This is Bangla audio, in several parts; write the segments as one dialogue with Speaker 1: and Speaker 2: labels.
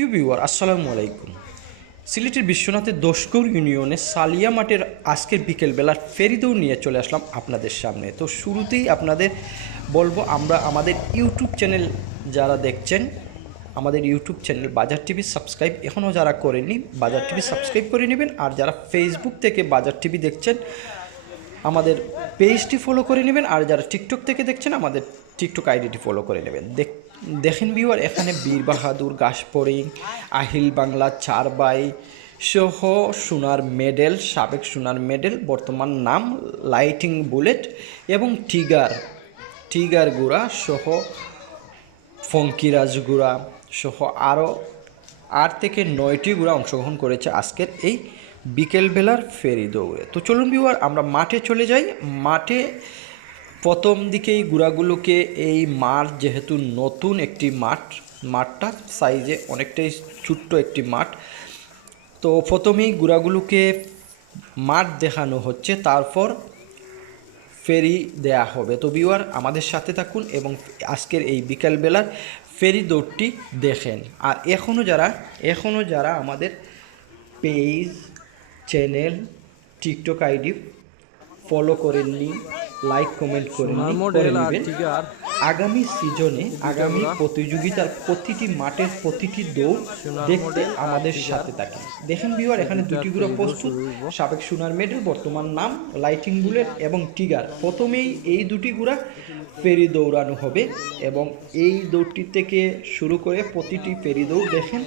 Speaker 1: সুপ্রিয় ভিউয়ার, আসসালামু আলাইকুম। সিলেটের বিশ্বনাথের দশকৌর ইউনিয়নে সালিয়া মাঠের আজকের বিকেলবেলার ফেরিদৌড় নিয়ে চলে আসলাম আপনাদের সামনে। তো শুরুতেই আপনাদের বলব, আমরা আমাদের ইউটিউব চ্যানেল যারা দেখছেন, আমাদের YouTube channel Bazar TV subscribe এখনও যারা করেনি বাজার টিভি সাবস্ক্রাইব করে নেবেন। আর যারা ফেসবুক থেকে বাজার টিভি দেখছেন, আমাদের পেজটি ফলো করে নেবেন। আর যারা টিকটক থেকে দেখছেন, আমাদের টিকটক আইডিটি ফলো করে নেবেন। দেখ দেখেন ভিউয়ার এখানে বীর বাহাদুর গাছপরিং আহিল বাংলা, চারবাই সহ সোনার মেডেল সাবেক সোনার মেডেল বর্তমান নাম লাইটিং বুলেট এবং টিগার টিগার গুড়া সহ ফঙ্কিরাজ গুড়া সহ আরও আট থেকে নয়টি গুড়া অংশগ্রহণ করেছে আজকের এই বিকেলবেলার ফেরি দৌড়ে। তো চলুন বিওয়ার আমরা মাঠে চলে যাই। মাঠে প্রথম দিকেই গুড়াগুলোকে এই মাঠ যেহেতু নতুন একটি মাঠ, মাঠটা সাইজে অনেকটাই ছোট্ট একটি মাঠ, তো প্রথমেই গুড়াগুলোকে মাঠ দেখানো হচ্ছে, তারপর ফেরি দেয়া হবে। তো বিওয়ার আমাদের সাথে থাকুন এবং আজকের এই বিকালবেলার ফেরি দৌড়টি দেখেন। আর এখনও যারা এখনও যারা আমাদের page channel TikTok ID follow করেননি লাইক কমেন্ট করে আগামী সিজনে আগামী প্রতিযোগিতার প্রতিটি মাঠের প্রতিটি দৌড় দেখতে আমাদের সাথে থাকেন। দেখেন বিওয়ার এখানে দুটি গুলো প্রস্তুত। সাবেক সোনার মেডেল বর্তমান নাম লাইটিং বুলেট এবং টিগার প্রথমেই এই দুটি গুড়া ফেরি দৌড়ানো হবে এবং এই দৌড়টি থেকে শুরু করে প্রতিটি ফেরি দৌড় দেখেন।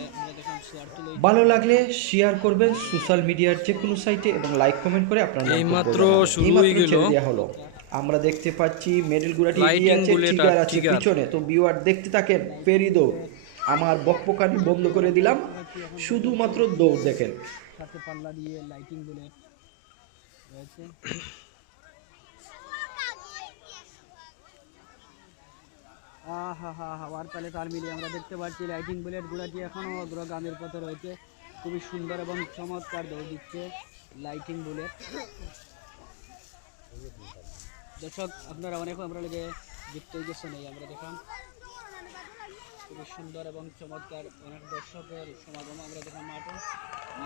Speaker 1: ভালো লাগলে শেয়ার করবেন সোশ্যাল মিডিয়ার যে কোনো সাইটে এবং লাইক কমেন্ট করে আপনার
Speaker 2: এইমাত্র। শুরু হয়ে গেল।
Speaker 1: দেয়া হলো। আমরা দেখতে পাচ্ছি মেডেল গুড়াটি এগিয়ে আছে টিগার আছে পিছনে। তো বিওয়ার দেখতে থাকেন ফেরি দৌড়। আমার বকপকানি বন্ধ করে দিলাম। শুধুমাত্র দৌড় দেখেন।
Speaker 3: সাথে পাল্লা দিয়ে লাইটিং বুলেট রয়েছে। আহা হাওয়ার তালে তাল মিলিয়ে আমরা দেখতে পাচ্ছি লাইটিং বুলেট গুলাটি এখনও অগ্রগামীর পথে রয়েছে। খুবই সুন্দর এবং চমৎকার দৌড় দিচ্ছে লাইটিং বুলেট দর্শক, আপনারা অনেক আমরা লেগে যুক্ত গেছেন, এই আমরা দেখান। খুবই সুন্দর এবং চমৎকার অনেক দর্শকের সমাগম আমরা দেখলাম মাঠে।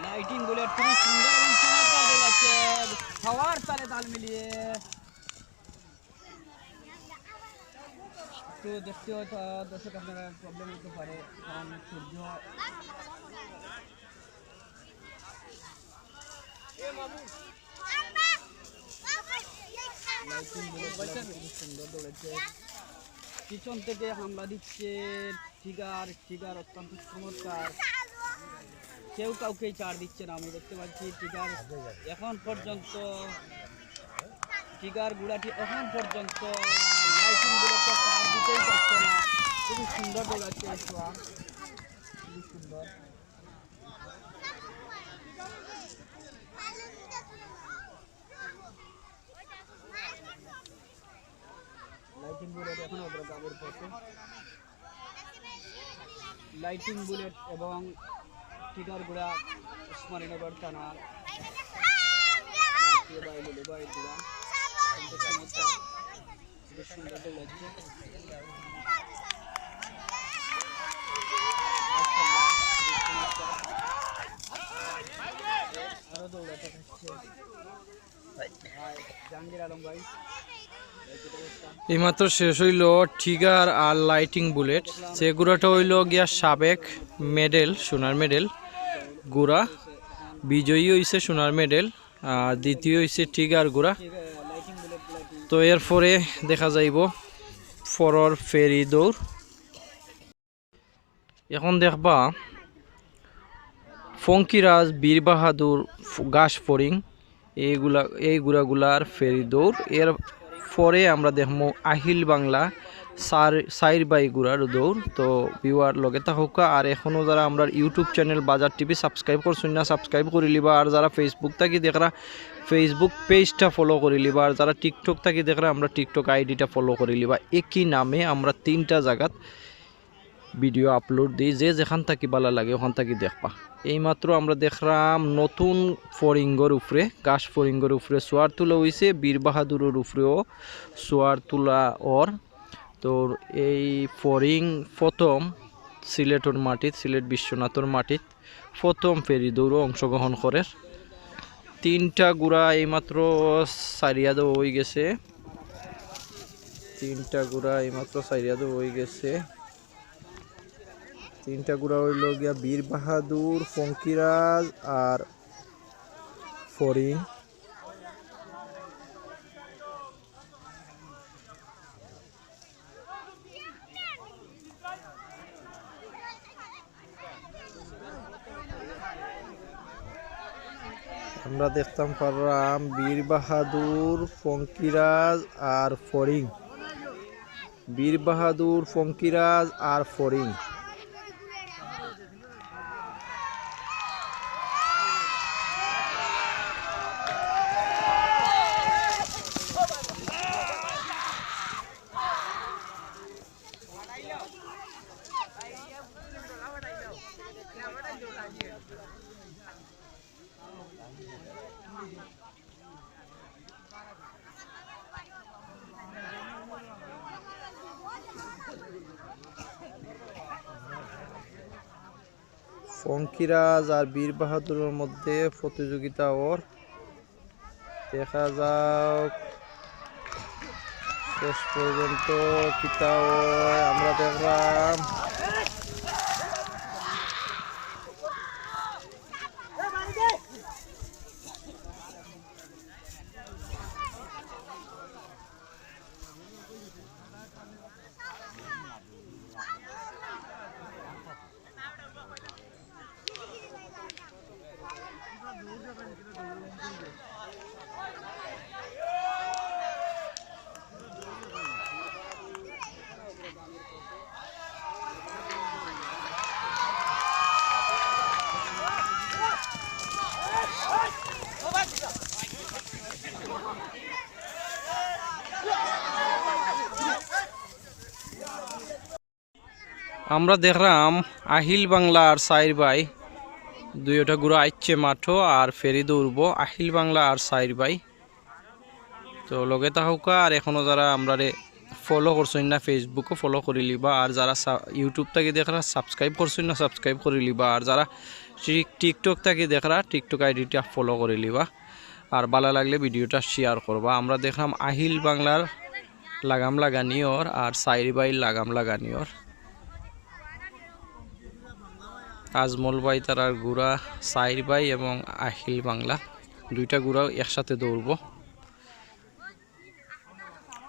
Speaker 3: লাইটিং বুলেট খুবই সুন্দর এবং চমৎকার হাওয়ার তালে তাল মিলিয়ে একটু দেখতে হয়তো দর্শক আপনারা প্রবলেম হতে পারে, কারণ সূর্য পিছন থেকে হামলা দিচ্ছে টিগার টিগার অত্যন্ত চমৎকার কেউ কাউকে চার দিচ্ছে না আমি দেখতে পাচ্ছি টিগার এখন পর্যন্ত টিগার গুড়াটি এখন পর্যন্ত সুন্দর লাইটিং বুলেট এখন অগ্রগামীর পথে লাইটিং বুলেট এবং টিকারগুড়া উসমানীনগর থানার বাই লুলুবাই গুড়া অত্যন্ত সুন্দর দৌড়াচ্ছে মাশাআল্লাহ, খুবই চমৎকার। আরও দৌড়াতে জাহাঙ্গীর আলম ভাই।
Speaker 2: এইমাত্র শেষ হইল টিগার আর লাইটিং বুলেট। যে গুড়াটা হইল গিয়া সাবেক মেডেল সোনার মেডেল। গুড়া। বিজয়ী হইছে সোনার মেডেল আর দ্বিতীয় হইছে টিগার গুড়া। তো এরপরে দেখা যাইব ফরর ফেরি দৌড়। এখন দেখবা ফঙ্কিরাজ বীর বাহাদুর গাছ ফরিং এইগুলা, এই গুড়াগুলার ফেরি দৌড়। এর পরে আমরা দেখব আহিল বাংলা, সার সাইর বাই গুড়ার দৌড়। তো ভিউয়ার লগে থাকুকা, আর এখনও যারা আমরা YouTube channel Bazar TV subscribe করছেন না, সাবস্ক্রাইব করে লিবা। আর যারা ফেসবুক থাকি দেখরা ফেসবুক পেজটা ফলো করে লিবা আর যারা টিকটক থাকি দেখরা, আমরা টিকটক আইডিটা ফলো করে লিবা একই নামে আমরা তিনটা জায়গাত ভিডিও আপলোড দিই। যে যেখান থাকি ভালো লাগে, ওখান থাকি দেখবা। এইমাত্র আমরা দেখলাম নতুন ফরিঙ্গর উপরে গাছ ফরিঙ্গর উপরে সোয়ার তোলা হয়েছে বীর বাহাদুরের উপরেও সোয়ার তোলা ওর। তো এই ফরিং প্রথম সিলেটর মাটিত, সিলেট বিশ্বনাথর মাটিত প্রথম ফেরি দৌড়ও অংশগ্রহণ করে। তিনটা গুড়া এইমাত্র সারিয়া দেওয়া হয়ে গেছে। তিনটা গুড়া এইমাত্র সারিয়া দেওয়া হয়ে গেছে। তিনটা গুড়া হইল গিয়া বীর বাহাদুর ফঙ্কিরাজ আর ফরিং আমরা দেখতাম পারলাম বীর বাহাদুর ফঙ্কিরাজ আর ফরিং বীর বাহাদুর ফঙ্কিরাজ আর ফরিং ফঙ্কিরাজ আর বীর বাহাদুরের মধ্যে প্রতিযোগিতা ওর। দেখা যাক শেষ পর্যন্ত কিতা আমরা দেখলাম। আমরা দেখলাম আহিল বাংলা আর সাইর ভাই দুইটা গুড়ো আইচ্ছে মাঠো আর ফেরি দৌড়বো। আহিল বাংলা আর সাইর ভাই। তো লগে তাহকা আর এখনও যারা আমরা ফলো করছেন না ফেসবুকও ফলো করে লিবা। আর যারা ইউটিউব থেকে দেখরা সাবস্ক্রাইব করছেন না সাবস্ক্রাইব করে লিবা। আর যারা টিক- টিকটক থেকে দেখরা টিকটক আইডিটা ফলো করে লিবা। আর ভালো লাগলে ভিডিওটা শেয়ার করবা। আমরা দেখলাম আহিল বাংলার লাগাম লাগানিওর আর সাইর ভাই লাগাম লাগানিওর। আজমল ভাই, তারার গুড়া সাইর ভাই এবং আহিল বাংলা। দুইটা গুড়াও একসাথে দৌড়ব।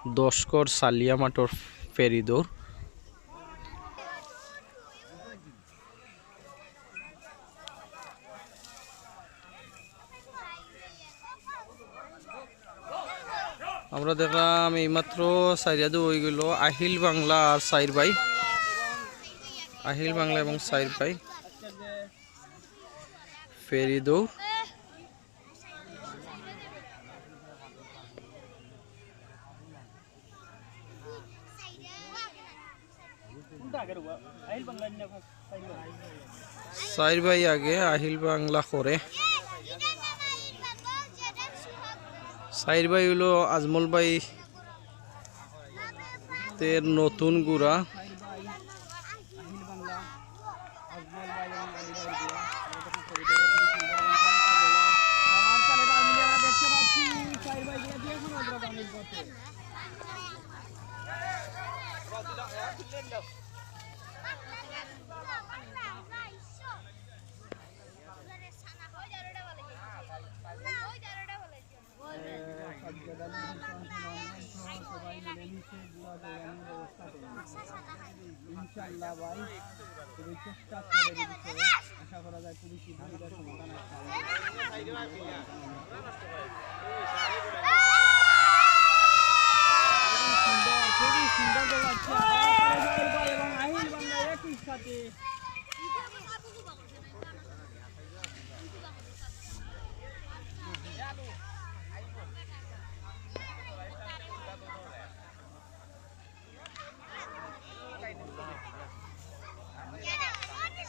Speaker 2: দশকর সালিয়া মাঠর ফেরি দৌড়। আমরা দেখলাম এইমাত্র সাইরিয়াদু হয়ে গেল আহিল বাংলা আর সাইর ভাই। আহিল বাংলা এবং সাইর ভাই। ফেরি দৌড় সাইর ভাই আগে, আহিল বাংলা করে। সাইর ভাই হলো আজমল ভাই তের নতুন গুড়া
Speaker 3: সাইর ভাই আহিল বাংলা আজমল ভাই এবং আলী ভাই দিয়া আর তাহলে ভাই মিলে আমরা দেখতে পাচ্ছি সাইর ভাই গুলো দিয়ে এখন অগ্রগামী পথে সাজ্জাদ আলী হোসেন সুনামগঞ্জ সহ ইনশাআল্লাহ ভাই আশা করা যায় খুবই খুবই সুন্দর খুবই সুন্দর এবং আহিল সাথে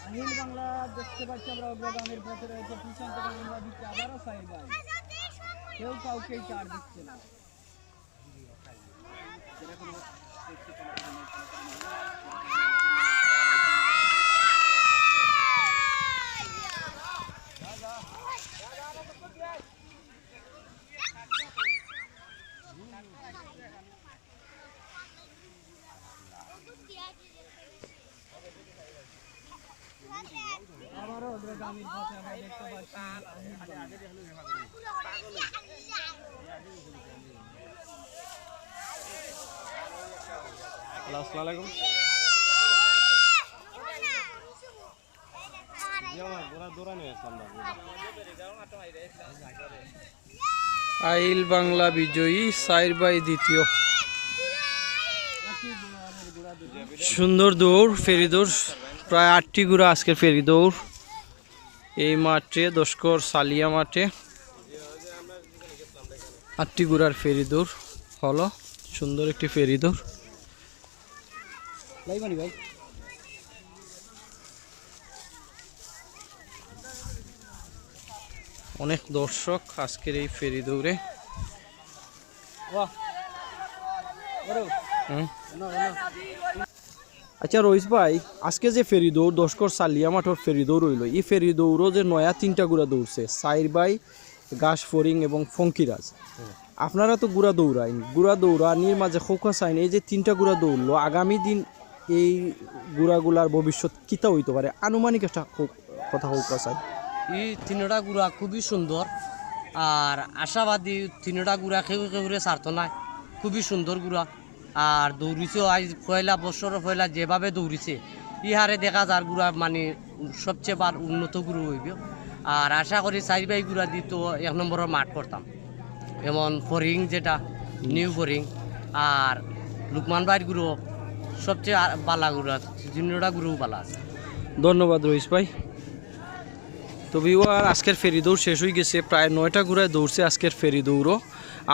Speaker 3: আহিল বাংলা দেখতে পাচ্ছি, আমরা অগ্রগামীর পথে রয়েছে পিছন থেকে আমরা দিচ্ছি, আবারও সাইড কেউ কাউকেই চার দিচ্ছে না অগ্রগামীর পথে আমরা দেখতে পাচ্ছি আহিল বাংলা।
Speaker 4: দৌড়ানি
Speaker 2: বাংলা বিজয়ী, সাইর বাই দ্বিতীয়। সুন্দর দৌড়, ফেরি দৌড়, প্রায় আটটি গুড়া আজকের ফেরি দৌড়। এই মাঠে দশকর সালিয়া মাঠে আটটি গুড়ার ফেরি দৌড় হলো। সুন্দর একটি ফেরি দৌড়।
Speaker 3: লাইবানি ভাই
Speaker 2: অনেক দর্শক আজকের এই ফেরি দৌড়ে। আচ্ছা রইস ভাই আজকে যে ফেরি দৌড় দশকর সালিয়া মাঠর ফেরি দৌড় হইল এই ফেরি দৌড়ও যে নয়া তিনটা গুড়া দৌড়ছে সাইর বাই গাছ ফরিং এবং ফঙ্কিরাজ। আপনারা তো গুড়া দৌড়াইন গুড়া দৌড়ানির মাঝে খৌকা চাইন এই যে তিনটা গুড়া দৌড়লো আগামী দিন এই গুড়াগুলার ভবিষ্যৎ কিতা হইতে পারে? আনুমানিক একটা কথা খৌকা চাই
Speaker 5: এই তিনটা গুড়া খুবই সুন্দর, আর আশাবাদী তিনটা গুড়া কেউ কেউরে সার্থ নাই খুবই সুন্দর গুড়া, আর দৌড়িছেও আজ পয়লা বছর পয়লা যেভাবে দৌড়িছে, ইহারে দেখা যার গুড়া মানে সবচেয়ে বার উন্নত গুরু হইব। আর আশা করি চারি বাই গুড়া দিত এক নম্বরের মাঠ করতাম। যেমন ফরিং যেটা, নিউ ফরিং, আর লুকমান বাইর গুরু সবচেয়ে আর বালা গুড়া তিনটা গুরু বালা আছে।
Speaker 2: ধন্যবাদ রইস ভাই। তো ভিওয়ার আজকের ফেরি দৌড় শেষ হয়ে গেছে, প্রায় নয়টা গুড়ায় দৌড়ছে আজকের ফেরি দৌড়ও।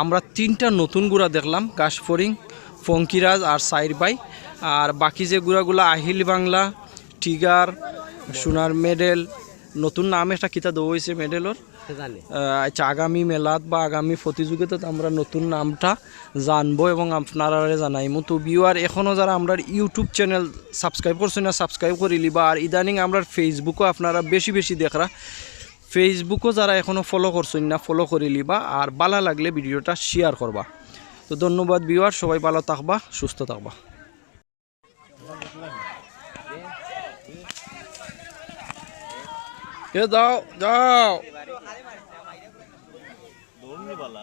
Speaker 2: আমরা তিনটা নতুন গুড়া দেখলাম কাশফরিং ফঙ্কিরাজ আর সাইর বাই আর বাকি যে গুড়াগুলো আহিল বাংলা, টিগার, সোনার মেডেল, নতুন নাম একটা কিতা দেওয়া হয়েছে মেডেলর। আচ্ছা আগামী মেলাত বা আগামী প্রতিযোগিতাত আমরা নতুন নামটা জানব এবং আপনারা জানাইমু। তো বিওয়ার এখনও যারা আমরা ইউটিউব চ্যানেল সাবস্ক্রাইব করছেন না সাবস্ক্রাইব করে লিবা আর ইদানিং আমরা ফেসবুকও আপনারা বেশি বেশি দেখরা। ফেসবুকও যারা এখনও ফলো করছেন না ফলো করে লিবা আর বালা লাগলে ভিডিওটা শেয়ার করবা। তো ধন্যবাদ বিওয়ার সবাই ভালো থাকবা, সুস্থ থাকবা। এ যাও যাও
Speaker 4: দৌড়নি বালা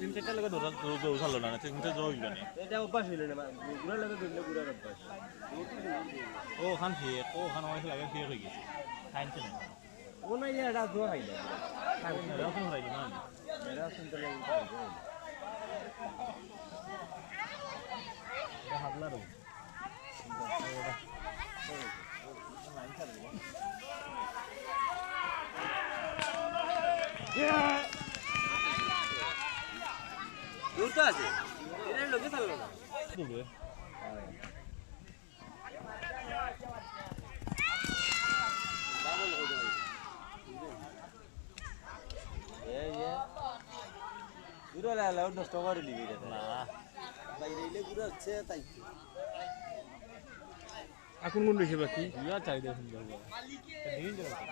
Speaker 4: তিন চারটা লোক দৌড়া দৌড় চালো না তিন চারটা জয় জানি ও খান ফিয়ে ও খান লাগে ফিয়ে হয়ে গেছে। খাইছে না। ও না ইয়া এটা জোর খাইলে। খাইছে না এখন খাইলে না। ভাই শুনতে ঘুরে হচ্ছে দৌড়ে
Speaker 6: এখন কোন রয়েছে বাকি
Speaker 4: ইয়া চাই দেখুন যাব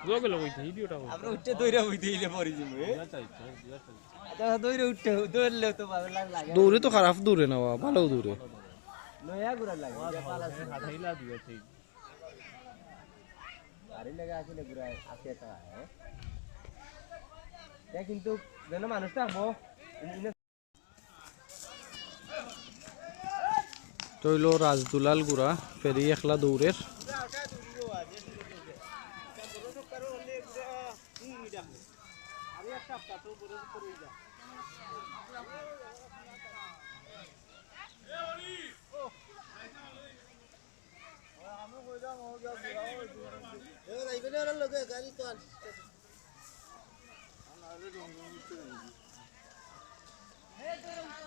Speaker 6: জোয়া গেল ওইটা ভিডিওটা
Speaker 3: আমরা উঠতে দইরা হইতে পড়ি দিমু
Speaker 4: ইয়া চাই ইয়া চাই
Speaker 3: আচ্ছা দইরা উঠতে তো ভালো লাগে।
Speaker 2: দৌড়ে তো খারাপ দৌড়ে নেওয়া ভালো দৌড়ে।
Speaker 3: নয়া গুড়া লাগে
Speaker 4: হাঠাইলা দিবে ঠিক
Speaker 3: আরে লাগে আসলে গুড়া আছে তা হ্যাঁ? কিন্তু যেন মানুষ থাকব
Speaker 2: তৈল রাজদুলাল গুড়া ফেরি এখলা দৌড়ের। Hey,